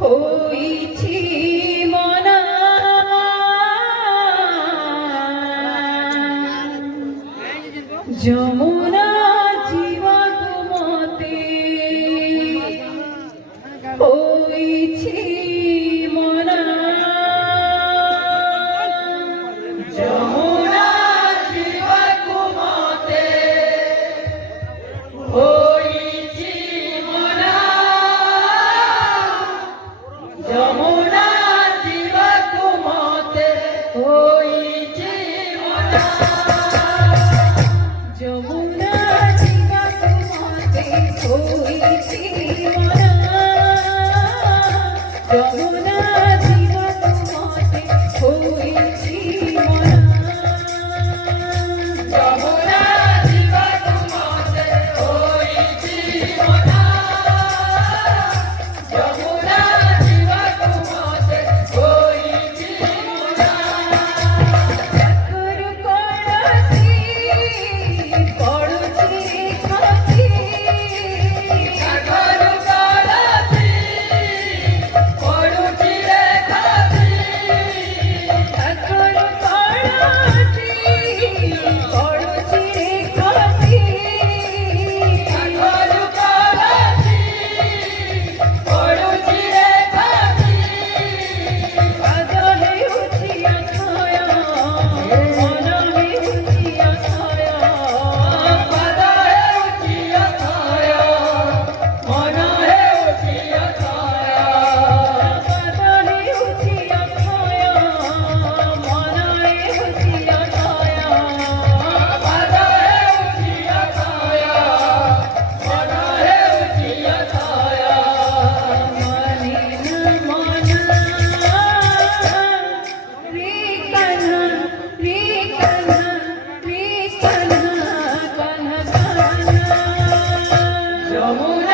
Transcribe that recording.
হইছি মনা যমুনা জীবক মতে হইছি মনা যমুনা জীবক মতে হইছি মনা যমুনা জীবক মতে হইছি মনা যমুনা জীবক মতে হইছি মনা যমুনা জীবক মতে হইছি মনা যমুনা জীবক মতে হইছি মনা যমুনা জীবক মতে হইছি মনা ঠাকুর কলসি পড়ুছি খাসি ঠাকুর কলসি পড়ুছি রে খাসি ঠাকুর কলসি পড়ুছি রে খাসি ঠাকুর কলসি পড়ুছি রে খাসি পাদ হেউছি আছায়া মন হেউছি আছায়া পাদ হেউছি আছায়া মন হেউছি আছায়া পাদ হেউছি আছায়া মন হেউছি আছায়া পাদ হেউছি আছায়া মন হেউছি আছায়া মনে না মনা রে কাन्हा রে कान्हा রে कान्हा कान्हा कान्हा যমুনা